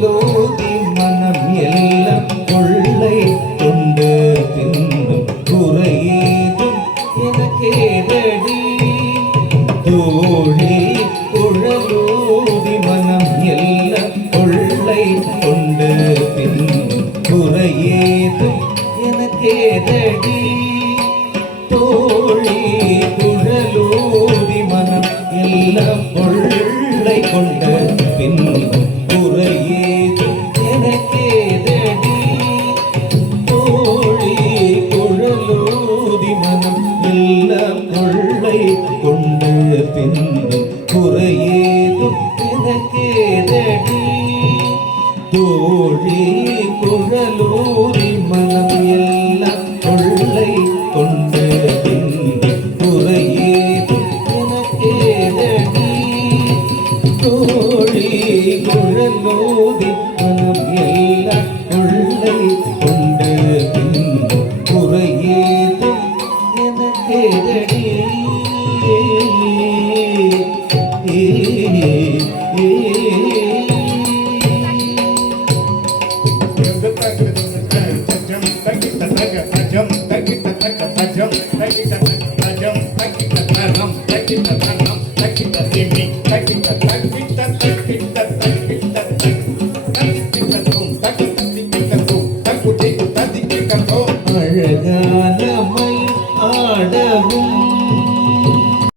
குழலோதி மனம் எல்லாம் கொள்ளை கொண்டு பின்னும் குறையேதும் எனக்கேதடி தோழி குழலோதி மனம் எல்லாம் கொள்ளை கொண்டு பின்னும் குறையேதும் எனக்கேதடி தோழி குழலோதி மனம் எல்லாம் கொள்ளை கொண்ட பின் குறையேது எனக்கேதடி தோழி குழலோதி மனம் எல்லாம் கொள்ளை கொண்ட பின் குறையேது எனக்கேதடி தோழி குழலோதி மனம் எல்லாம் கொள்ளை கொண்ட பின் குறையேது எனக்கேதடி தோழி குழலோதி மனம் எல்லாம் கொள்ளை கொண்ட பின் குறையேது எனக்கேதடி Jump,